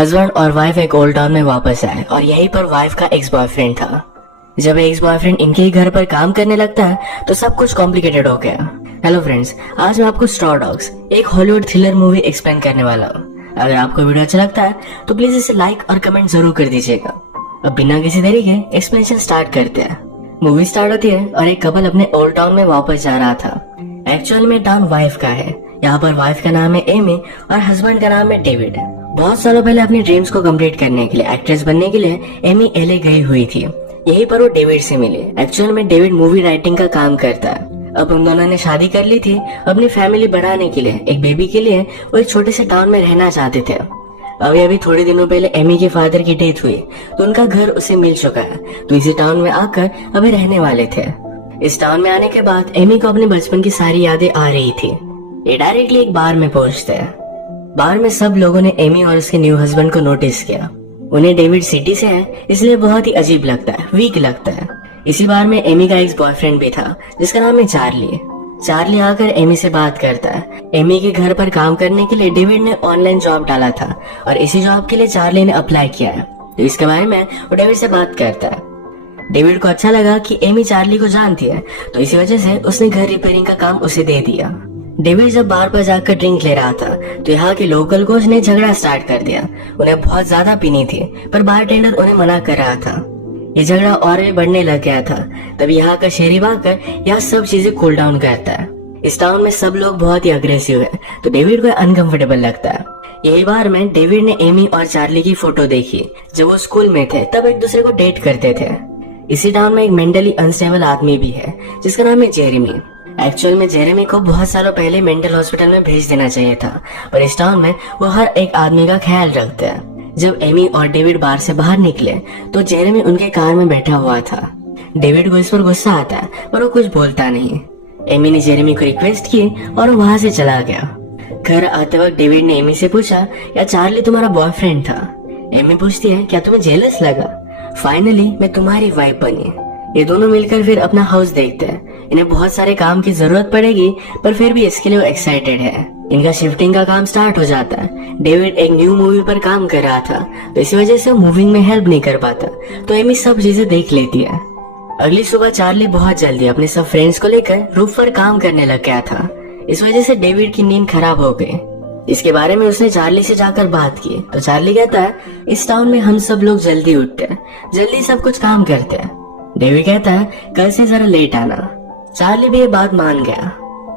Husband और wife एक old town में वापस आए और यहीं पर वाइफ का एक्स बॉयफ्रेंड था। जब एक्स बॉयफ्रेंड इनके ही घर पर काम करने लगता है तो सब कुछ कॉम्प्लिकेटेड हो गया। हेलो फ्रेंड्स, आज मैं आपको स्ट्रॉ डॉग्स एक हॉलीवुड थ्रिलर मूवी एक्सप्लेन करने वाला हूँ। अगर आपको वीडियो अच्छा लगता है तो प्लीज इसे लाइक और कमेंट जरूर कर दीजिएगा। अब बिना किसी देरी के एक्सप्लेनेशन स्टार्ट करते हैं। मूवी स्टार्ट होती है और एक कपल अपने ओल्ड टाउन में वापस जा रहा था। एक्चुअल में टाउन वाइफ का है। यहाँ पर वाइफ का नाम है एमी और हस्बैंड का नाम है डेविड। बहुत सालों पहले अपनी ड्रीम्स को कंप्लीट करने के लिए, एक्ट्रेस बनने के लिए एमी एलए गई हुई थी। यहीं पर वो डेविड से मिली। एक्चुअल में डेविड मूवी राइटिंग का काम करता है। अब उन दोनों ने शादी कर ली थी। अपनी फैमिली बढ़ाने के लिए, एक बेबी के लिए वो एक छोटे से टाउन में रहना चाहते थे। अभी थोड़े दिनों पहले एमी के फादर की डेथ हुई तो उनका घर उसे मिल चुका है, तो इसी टाउन में आकर अभी रहने वाले थे। इस टाउन में आने के बाद एमी को अपने बचपन की सारी यादें आ रही थी। ये डायरेक्टली एक बार में पहुंचते हैं। बार में सब लोगों ने एमी और उसके न्यू हस्बैंड को नोटिस किया। उन्हें डेविड सिटी से है इसलिए बहुत ही अजीब लगता है, वीक लगता है। इसी बार में एमी का एक बॉयफ्रेंड भी था जिसका नाम है चार्ली। चार्ली आकर एमी से बात करता है। एमी के घर पर काम करने के लिए डेविड ने ऑनलाइन जॉब डाला था और इसी जॉब के लिए चार्ली ने अप्लाई किया है, तो इसके बारे में वो डेविड से बात करता है। डेविड को अच्छा लगा कि एमी चार्ली को जानती है, तो इसी वजह से उसने घर रिपेयरिंग का काम उसे दे दिया। डेविड जब बार पर जाकर ड्रिंक ले रहा था तो यहाँ के लोकल कोच ने झगड़ा स्टार्ट कर दिया। उन्हें बहुत ज्यादा पीनी थी पर बारटेंडर उन्हें मना कर रहा था। ये झगड़ा और भी बढ़ने लग गया था। तब यहाँ का शहरी आकर यहाँ सब चीजें कूल डाउन करता है। इस टाउन में सब लोग बहुत ही अग्रेसिव है, तो डेविड को अनकंफर्टेबल लगता है। यही बार में डेविड ने एमी और चार्ली की फोटो देखी जब वो स्कूल में थे, तब एक दूसरे को डेट करते थे। इसी टाउन में एक मेंटली अनस्टेबल आदमी भी है जिसका नाम है जेरेमी। एक्चुअल में जेरेमी को बहुत सालों पहले मेंटल हॉस्पिटल में भेज देना चाहिए था, पर इस टाउन में वो हर एक आदमी का ख्याल रखते हैं। जब एमी और डेविड बार से बाहर निकले तो जेरेमी उनके कार में बैठा हुआ था। डेविड को इस पर गुस्सा आता है पर वो कुछ बोलता नहीं। एमी ने जेरेमी को रिक्वेस्ट की और वो वहां से चला गया। घर आते वक्त डेविड ने एमी से पूछा, या चार्ली तुम्हारा बॉयफ्रेंड था? एमी पूछती है, क्या तुम्हें जेलस लगा? फाइनली मैं तुम्हारी वाइफ बनी। ये दोनों मिलकर फिर अपना हाउस देखते हैं। इन्हें बहुत सारे काम की जरूरत पड़ेगी पर फिर भी इसके लिए वो एक्साइटेड है। इनका शिफ्टिंग का काम स्टार्ट हो जाता है। डेविड एक न्यू मूवी पर काम कर रहा था, तो इसी वजह से मूविंग में हेल्प नहीं कर पाता, तो एमी सब चीजें देख लेती है। अगली सुबह चार्ली बहुत जल्दी अपने सब फ्रेंड्स को लेकर रूफ पर काम करने लग गया था। इस वजह से डेविड की नींद खराब हो गई। इसके बारे में उसने चार्ली से जाकर बात की, तो चार्ली कहता है, इस टाउन में हम सब लोग जल्दी उठते हैं, जल्दी सब कुछ काम करते हैं। डेविड कहता है, कल से जरा लेट आना। चार्ली भी ये बात मान गया।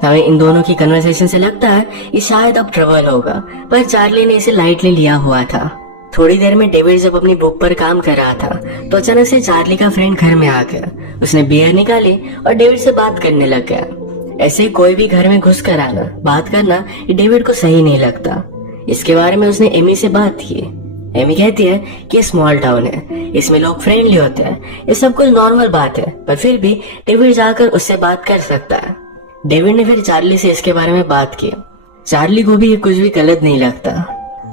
हमें इन दोनों की कन्वर्सेशन से लगता है कि शायद अब ट्रबल होगा, पर चार्ली ने इसे लाइटली लिया हुआ था। थोड़ी देर में डेविड जब अपनी बुक पर काम कर रहा था तो अचानक से चार्ली का फ्रेंड घर में आ गया। उसने बियर निकाली और डेविड से बात करने लग गया। ऐसे कोई भी घर में घुस कर आना, बात करना, ये डेविड को सही नहीं लगता। इसके बारे में उसने एमी से बात की। एमी कहती है कि स्मॉल टाउन है, इसमें लोग फ्रेंडली होते हैं, ये सब कुछ नॉर्मल बात है, पर फिर भी डेविड जाकर उससे बात कर सकता है। डेविड ने फिर चार्ली से इसके बारे में बात की। चार्ली को भी ये कुछ भी गलत नहीं लगता।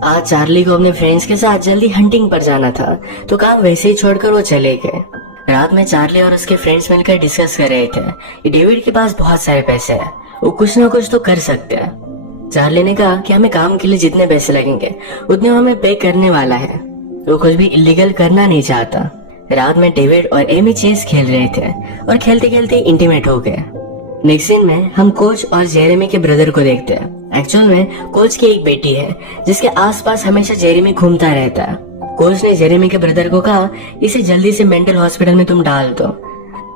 आज चार्ली को अपने फ्रेंड्स के साथ जल्दी हंटिंग पर जाना था, तो काम वैसे ही छोड़कर वो चले गए। रात में चार्ली और उसके फ्रेंड्स मिलकर डिस्कस कर रहे थे कि डेविड के पास बहुत सारे पैसे हैं, वो कुछ ना कुछ तो कर सकते हैं। चार्ली ने कहा कि हमें काम के लिए जितने पैसे लगेंगे उतने हमें पे करने वाला है। वो कुछ भी इलीगल करना नहीं चाहता। रात में डेविड और एमी चेस खेल रहे थे और खेलते खेलते इंटीमेट हो गए। नेक्स्ट सीन में हम कोच और जेरेमी के ब्रदर को देखते हैं। एक्चुअल में कोच की एक बेटी है जिसके आसपास हमेशा जेरेमी घूमता रहता है। कोच ने जेरेमी के ब्रदर को कहा, इसे जल्दी से मेंटल हॉस्पिटल में तुम डाल दो।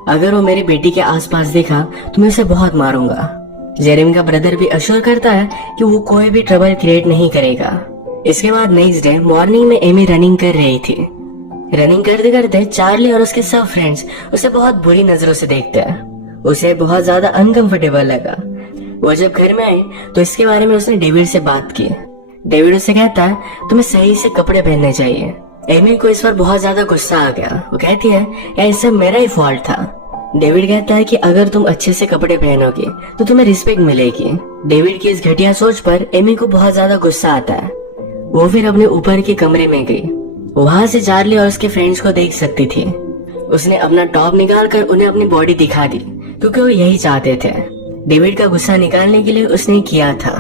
अगर वो मेरी बेटी के आसपास देखा तो मैं उसे बहुत मारूंगा। जेरेमी का ब्रदर भी अश्योर करता है कि वो कोई भी ट्रबल क्रिएट नहीं करेगा। इसके बाद नेक्स्ट डे मॉर्निंग में एमी रनिंग कर रही थी। रनिंग करते करते चार्ली और उसके सब फ्रेंड्स उसे बहुत बुरी नजरों से देखते हैं। उसे बहुत ज्यादा अनकंफर्टेबल लगा। वो जब घर में आई तो इसके बारे में उसने डेविड से बात की। डेविड उससे कहता है, तुम्हें सही से कपड़े पहनने चाहिए। एमी को इस पर बहुत ज्यादा गुस्सा आ गया। वो कहती है, यार इससे मेरा ही फॉल्ट था। डेविड कहता है कि अगर तुम अच्छे से कपड़े पहनोगे तो तुम्हें रिस्पेक्ट मिलेगी। डेविड की इस घटिया सोच पर एमी को बहुत ज्यादा गुस्सा आता है। वो फिर अपने ऊपर के कमरे में गई। वहां से चार्ली और उसके फ्रेंड्स को देख सकती थी। उसने अपना टॉप निकाल कर उन्हें अपनी बॉडी दिखा दी क्योंकि वो यही चाहते थे। डेविड का गुस्सा निकालने के लिए उसने किया था।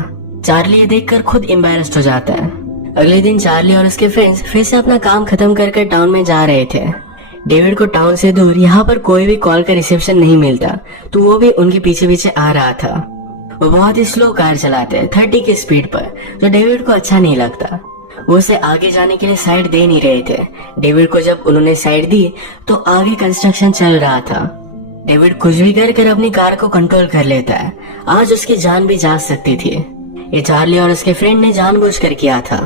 चार्ली ये देखकर खुद एम्बैरेस्ड हो जाता है। अगले दिन चार्ली और उसके फ्रेंड्स फिर से अपना काम खत्म कर टाउन में जा रहे थे। डेविड को टाउन से दूर यहाँ पर कोई भी कॉल का रिसेप्शन नहीं मिलता, तो वो भी उनके पीछे पीछे आ रहा था। वो बहुत ही स्लो कार चलाते हैं 30 की स्पीड पर, जो डेविड को अच्छा नहीं लगता। वो उसे आगे जाने के लिए साइड दे नहीं रहे थे। डेविड को जब उन्होंने साइड दी तो आगे कंस्ट्रक्शन चल रहा था। डेविड कुछ भी कर अपनी कार को कंट्रोल कर लेता है। आज उसकी जान भी जा सकती थी। ये चार्ली और उसके फ्रेंड ने जानबूझकर किया था।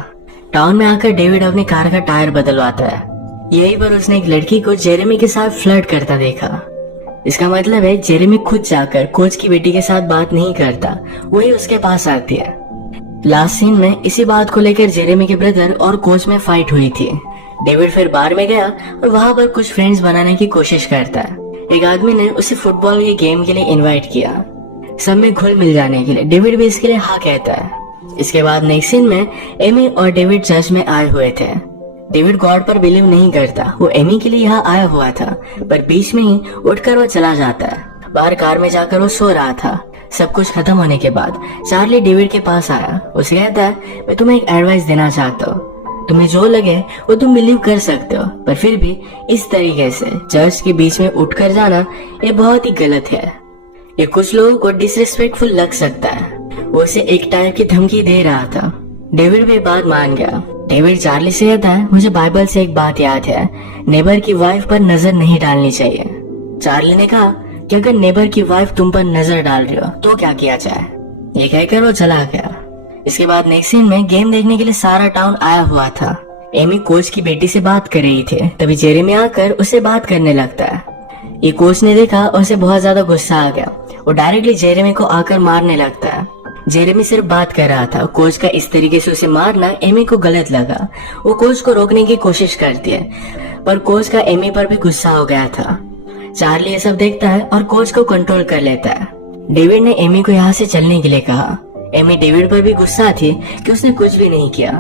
टाउन में आकर डेविड अपनी कार का टायर बदलवाता है। यही पर उसने एक लड़की को जेरेमी के साथ फ्लर्ट करता देखा। इसका मतलब है जेरेमी खुद जाकर कोच की बेटी के साथ बात नहीं करता, वही उसके पास आती है। लास्ट सीन में इसी बात को लेकर जेरेमी के ब्रदर और कोच में फाइट हुई थी। डेविड फिर बार में गया और वहां पर कुछ फ्रेंड्स बनाने की कोशिश करता है। एक आदमी ने उसे फुटबॉल के गेम के लिए इनवाइट किया, सब में घुल मिल जाने के लिए। डेविड भी इसके लिए हाँ कहता है। इसके बाद नेक्स्ट सीन में एमी और डेविड चर्च में आए हुए थे। डेविड गॉड पर बिलीव नहीं करता, वो एमी के लिए यहाँ आया हुआ था, पर बीच में ही उठकर वो चला जाता है। बाहर कार में जाकर वो सो रहा था। सब कुछ खत्म होने के बाद चार्ली डेविड के पास आया। उसे कहता है, मैं तुम्हें एक एडवाइस देना चाहता हूँ, तुम्हें जो लगे वो तुम बिलीव कर सकते हो, पर फिर भी इस तरीके से चर्च के बीच में उठकर जाना ये बहुत ही गलत है। ये कुछ लोगों को डिसरिस्पेक्टफुल लग सकता है। वो उसे एक टाइप की धमकी दे रहा था। डेविड भी बात मान गया। डेविड चार्ली से कहता है, मुझे बाइबल से एक बात याद है, नेबर की वाइफ पर नजर नहीं डालनी चाहिए। चार्ली ने कहा कि अगर नेबर की वाइफ तुम पर नजर डाल रही हो तो क्या किया जाए। ये कहकर वो चला गया। इसके बाद नेक्स्ट सीन में गेम देखने के लिए सारा टाउन आया हुआ था। एमी कोच की बेटी से बात कर रही थी, तभी जेरेमी आकर उससे बात करने लगता है। ये कोच ने देखा और उसे बहुत ज्यादा गुस्सा आ गया। वो डायरेक्टली जेरेमी को आकर मारने लगता है। जेरेमी सिर्फ बात कर रहा था। कोच का इस तरीके से उसे मारना एमी को गलत लगा। वो कोच को रोकने की कोशिश करती है, पर कोच का एमी पर भी गुस्सा हो गया था। चार्ली ये सब देखता है और कोच को कंट्रोल कर लेता है। डेविड ने एमी को यहाँ से चलने के लिए कहा। एमी डेविड पर भी गुस्सा थी कि उसने कुछ भी नहीं किया।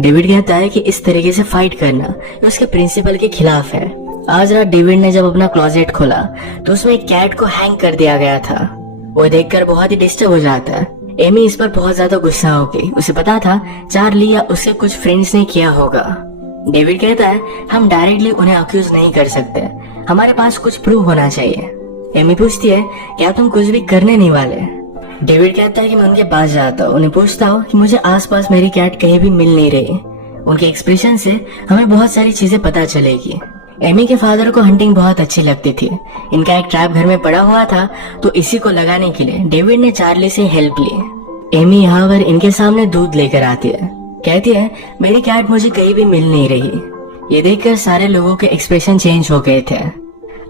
डेविड कहता है कि इस तरीके से फाइट करना उसके प्रिंसिपल के खिलाफ है। आज रात डेविड ने जब अपना क्लोजेट खोला तो उसमें एक कैट को हैंग कर दिया गया था। वो देखकर बहुत ही डिस्टर्ब हो जाता है। एमी इस पर बहुत ज्यादा गुस्सा हो गई। उसे पता था चार्ली या उसके कुछ फ्रेंड्स ने किया होगा। डेविड कहता है, हम डायरेक्टली उन्हें अक्यूज नहीं कर सकते, हमारे पास कुछ प्रूफ होना चाहिए। एमी पूछती है, क्या तुम कुछ भी करने नहीं वाले? डेविड कहता है कि मैं उनके पास जाता हूँ, उन्हें पूछता हूँ कि मुझे आसपास मेरी कैट कहीं भी मिल नहीं रही। उनके एक्सप्रेशन से हमें बहुत सारी चीजें पता चलेगी। एमी के फादर को हंटिंग बहुत अच्छी लगती थी। इनका एक ट्रैप घर में पड़ा हुआ था, तो इसी को लगाने के लिए डेविड ने चार्ली से हेल्प ली। एमी यहाँ पर इनके सामने दूध लेकर आती है। कहती है, मेरी कैट मुझे कहीं भी मिल नहीं रही। ये देखकर सारे लोगों के एक्सप्रेशन चेंज हो गए थे।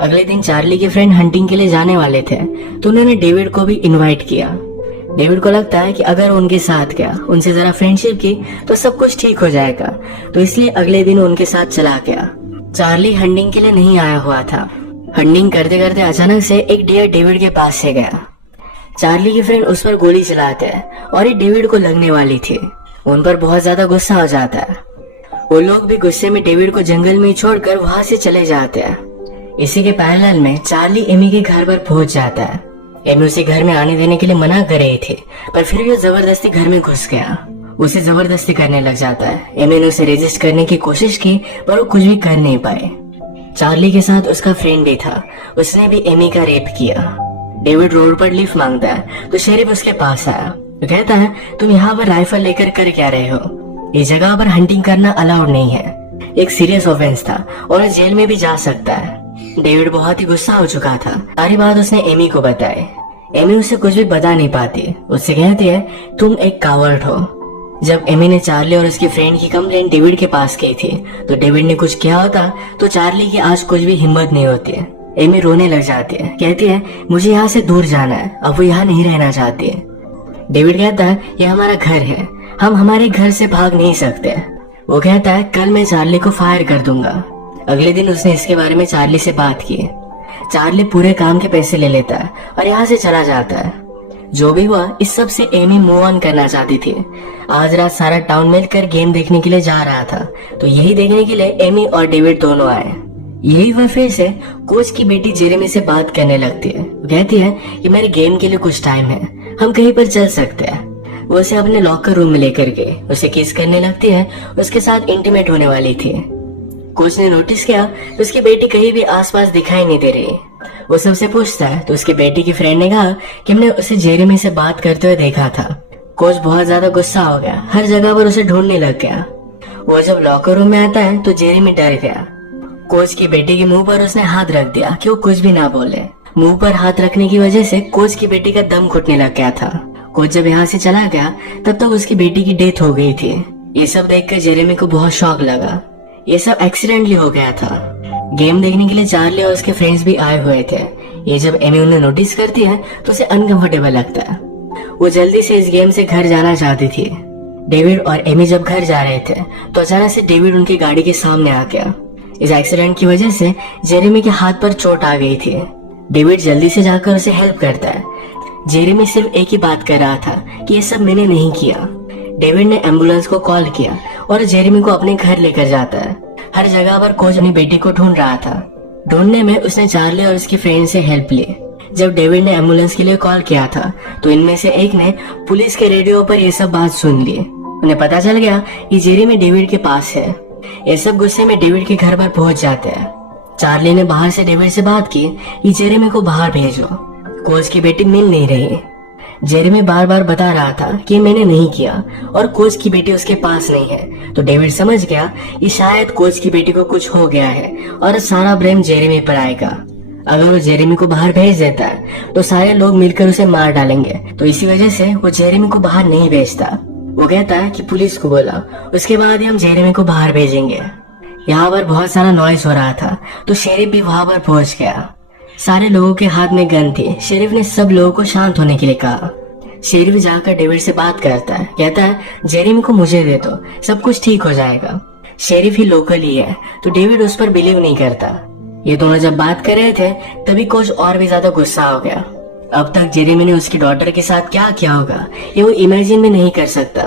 अगले दिन चार्ली के फ्रेंड हंटिंग के लिए जाने वाले थे, तो उन्होंने डेविड को भी इनवाइट किया। डेविड को लगता है कि अगर उनके साथ गया, उनसे जरा फ्रेंडशिप की, तो सब कुछ ठीक हो जाएगा, तो इसलिए अगले दिन उनके साथ चला गया। चार्ली हंटिंग के लिए नहीं आया हुआ था। हंटिंग करते करते अचानक से एक डियर डेविड के पास से गया। चार्ली के फ्रेंड उस पर गोली चलाते हैं और ये डेविड को लगने वाली थी। उन पर बहुत ज्यादा गुस्सा हो जाता है। वो लोग भी गुस्से में डेविड को जंगल में छोड़कर वहां से चले जाते हैं। इसी के पैरेलल में चार्ली एमी के घर पर पहुंच जाता है। एमी उसे घर में आने देने के लिए मना कर रही थी, पर फिर भी वो जबरदस्ती घर में घुस गया। उसे जबरदस्ती करने लग जाता है। एमी ने उसे रेजिस्ट करने की कोशिश की, पर वो कुछ भी कर नहीं पाए। चार्ली के साथ उसका फ्रेंड भी था, उसने भी एमी का रेप किया। डेविड रोड पर लिफ्ट मांगता है, तो शेरिफ उसके पास आया। तो कहता है, तुम यहाँ पर राइफल लेकर कर क्या रहे हो? इस जगह पर हंटिंग करना अलाउड नहीं है, एक सीरियस ऑफेंस था और जेल में भी जा सकता है। डेविड बहुत ही गुस्सा हो चुका था। सारी बात उसने एमी को बताई। एमी उसे कुछ भी बता नहीं पाती। उससे कहती है, तुम एक कावर्ड हो। जब एमी ने चार्ली और उसके फ्रेंड की कंप्लेंट डेविड के पास की थी, तो डेविड ने कुछ किया होता तो चार्ली की आज कुछ भी हिम्मत नहीं होती है। एमी रोने लग जाती है, कहती है, मुझे यहाँ से दूर जाना है, अब वो यहाँ नहीं रहना चाहती है। डेविड कहता है, यह हमारा घर है, हम हमारे घर से भाग नहीं सकते। वो कहता है, कल मैं चार्ली को फायर कर दूंगा। अगले दिन उसने इसके बारे में चार्ली से बात की। चार्ली पूरे काम के पैसे ले लेता है और यहाँ से चला जाता है। जो भी हुआ, इस सब से एमी मूव ऑन करना चाहती थी। आज रात सारा टाउन मिलकर गेम देखने के लिए जा रहा था, तो यही देखने के लिए एमी और डेविड दोनों आए। यही वह फिर से कोच की बेटी जेरेमी से बात करने लगती है। वो कहती है कि मेरे गेम के लिए कुछ टाइम है, हम कहीं पर चल सकते हैं। वो उसे अपने लॉकर रूम में लेकर के उसे किस करने लगती है, उसके साथ इंटीमेट होने वाली थी। कोच ने नोटिस किया तो उसकी बेटी कहीं भी आसपास दिखाई नहीं दे रही। वो सबसे पूछता है तो उसकी बेटी की फ्रेंड ने कहा कि हमने उसे जेरेमी से बात करते हुए देखा था। कोच बहुत ज्यादा गुस्सा हो गया, हर जगह पर उसे ढूंढने लग गया। वो जब लॉकर रूम में आता है तो जेरेमी डर गया। कोच की बेटी के मुंह पर उसने हाथ रख दिया कि वो कुछ भी ना बोले। मुंह पर हाथ रखने की वजह से कोच की बेटी का दम घुटने लग गया था। कोच जब यहाँ से चला गया तब तक उसकी बेटी की डेथ हो गई थी। ये सब देखकर जेरेमी को बहुत शॉक लगा। ये सब एक्सीडेंटली हो गया था। गेम देखने के लिए चार्ली और उसके फ्रेंड्स भी आए हुए थे। ये जब एमी उन्हें नोटिस करती है तो उसे अनकंफर्टेबल लगता है। वो जल्दी से इस गेम से घर जाना चाहती थी। डेविड और एमी जब घर जा रहे थे तो अचानक से डेविड उनकी गाड़ी के सामने आ गया। इस एक्सीडेंट की वजह से जेरेमी के हाथ पर चोट आ गई थी। डेविड जल्दी से जाकर उसे हेल्प करता है। जेरेमी सिर्फ एक ही बात कर रहा था कि ये सब मैंने नहीं किया। डेविड ने एम्बुलेंस को कॉल किया और जेरेमी को अपने घर लेकर जाता है। हर जगह पर कोच अपनी बेटी को ढूंढ रहा था। ढूंढने में उसने चार्ली और उसकी फ्रेंड से हेल्प ली। जब डेविड ने एम्बुलेंस के लिए कॉल किया था तो इनमें से एक ने पुलिस के रेडियो पर ये सब बात सुन ली। उन्हें पता चल गया कि जेरेमी डेविड के पास है। ये सब गुस्से में डेविड के घर पर पहुंच जाते हैं। चार्ली ने बाहर से डेविड से बात की कि जेरेमी को बाहर भेजो। कोच की बेटी मिल नहीं रही। जेरेमी बार बार बता रहा था कि मैंने नहीं किया और कोच की बेटी उसके पास नहीं है। तो डेविड समझ गया कि शायद कोच की बेटी को कुछ हो गया है और सारा ब्लेम जेरेमी पर आएगा। अगर वो जेरेमी को बाहर भेज देता है तो सारे लोग मिलकर उसे मार डालेंगे। तो इसी वजह से वो जेरेमी को बाहर नहीं भेजता। वो कहता है कि पुलिस को बोला, उसके बाद ही हम जेरेमी को बाहर भेजेंगे। यहाँ पर बहुत सारा नॉइस हो रहा था तो शेरिफ भी वहां पर पहुंच गया। सारे लोगों के हाथ में गन थी। शेरिफ ने सब लोगों को शांत होने के लिए कहा। शेरिफ जाकर डेविड से बात करता है, कहता है जेरेमी को मुझे दे दो, सब कुछ ठीक हो जाएगा। शेरिफ ही लोकल ही है तो डेविड उस पर बिलीव नहीं करता। ये दोनों जब बात कर रहे थे तभी कोच और भी ज्यादा गुस्सा हो गया। अब तक जेरेमी ने उसकी डॉटर के साथ क्या किया होगा ये वो इमेजिन भी नहीं कर सकता।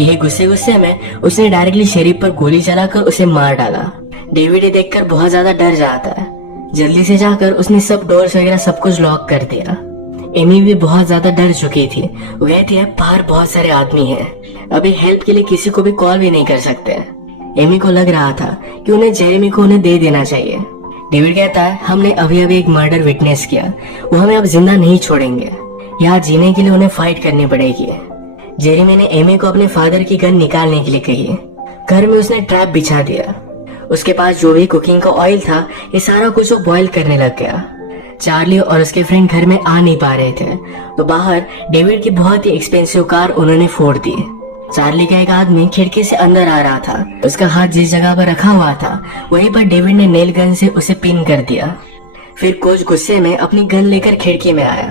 यही गुस्से में उसने डायरेक्टली शेरिफ पर गोली चलाकर उसे मार डाला। डेविड ये देखकर बहुत ज्यादा डर जाता है। जल्दी से जाकर उसने सब डोर्स वगैरह सब कुछ लॉक कर दिया। एमी भी बहुत ज्यादा डर चुकी थी। वो कहती है बाहर बहुत सारे आदमी हैं, अभी हेल्प के लिए किसी को भी कॉल भी नहीं कर सकते। एमी को लग रहा था कि उन्हें जेरेमी को उन्हें दे देना चाहिए। डेविड कहता है हमने अभी अभी एक मर्डर विटनेस किया, वो हमें अब जिंदा नहीं छोड़ेंगे। यहाँ जीने के लिए उन्हें फाइट करनी पड़ेगी। जेरेमी ने एमी को अपने फादर की गन निकालने के लिए कही। घर में उसने ट्रैप बिछा दिया। उसके पास जो भी कुकिंग का ऑयल था ये सारा कुछ वो बॉईल करने लग गया। चार्ली और उसके फ्रेंड घर में आ नहीं पा रहे थे तो बाहर डेविड की बहुत ही एक्सपेंसिव कार उन्होंने फोड़ दी। चार्ली का एक आदमी खिड़की से अंदर आ रहा था। उसका हाथ जिस जगह पर रखा हुआ था वहीं पर डेविड ने नेल गन से उसे पिन कर दिया। फिर कोच गुस्से में अपनी गन लेकर खिड़की में आया।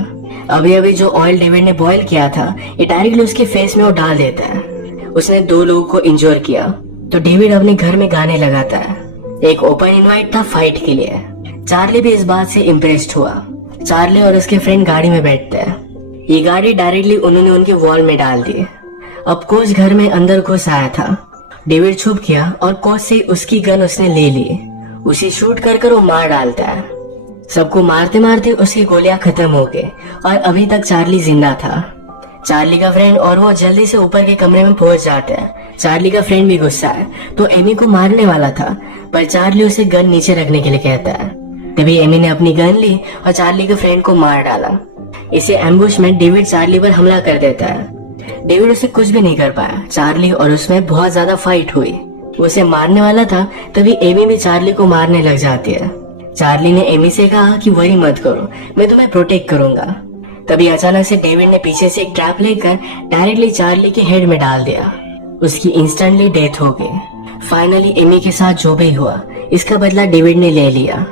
अभी अभी जो ऑयल डेविड ने बॉईल किया था ये डायरेक्टली उसके फेस में वो डाल देता है। उसने 2 लोगों को इंजोर किया तो डेविड अपने घर में गाने लगाता है। एक ओपन इनवाइट था फाइट के लिए। चार्ली भी इस बात से इम्प्रेस्ड हुआ। चार्ली और उसके फ्रेंड गाड़ी में बैठते हैं। ये गाड़ी डायरेक्टली उन्होंने उनके वॉल में डाल दी। अब कोच घर में अंदर घुस आया था। डेविड छुप गया और कोच से उसकी गन उसने ले ली। उसे शूट कर वो मार डालता है। सबको मारते मारते उसकी गोलियां खत्म हो गई और अभी तक चार्ली जिंदा था। चार्ली का फ्रेंड और वो जल्दी से ऊपर के कमरे में पहुंच जाते हैं। चार्ली का फ्रेंड भी गुस्सा है तो एमी को मारने वाला था पर चार्ली उसे गन नीचे रखने के लिए कहता है। तभी एमी ने अपनी गन ली और चार्ली के फ्रेंड को मार डाला। इसे एम्बुश में डेविड चार्ली पर हमला कर देता है। डेविड उसे कुछ भी नहीं कर पाया। चार्ली और उसमें बहुत ज्यादा फाइट हुई। वो उसे मारने वाला था तभी एमी भी चार्ली को मारने लग जाती है। चार्ली ने एमी से कहा कि वरी मत करो, मैं तुम्हें प्रोटेक्ट करूंगा। तभी अचानक से डेविड ने पीछे से एक ट्रैप लेकर डायरेक्टली चार्ली के हेड में डाल दिया। उसकी इंस्टेंटली डेथ हो गई। फाइनली एमी के साथ जो भी हुआ इसका बदला डेविड ने ले लिया।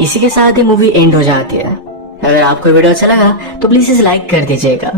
इसी के साथ ही मूवी एंड हो जाती है। अगर आपको वीडियो अच्छा लगा तो प्लीज इसे लाइक कर दीजिएगा।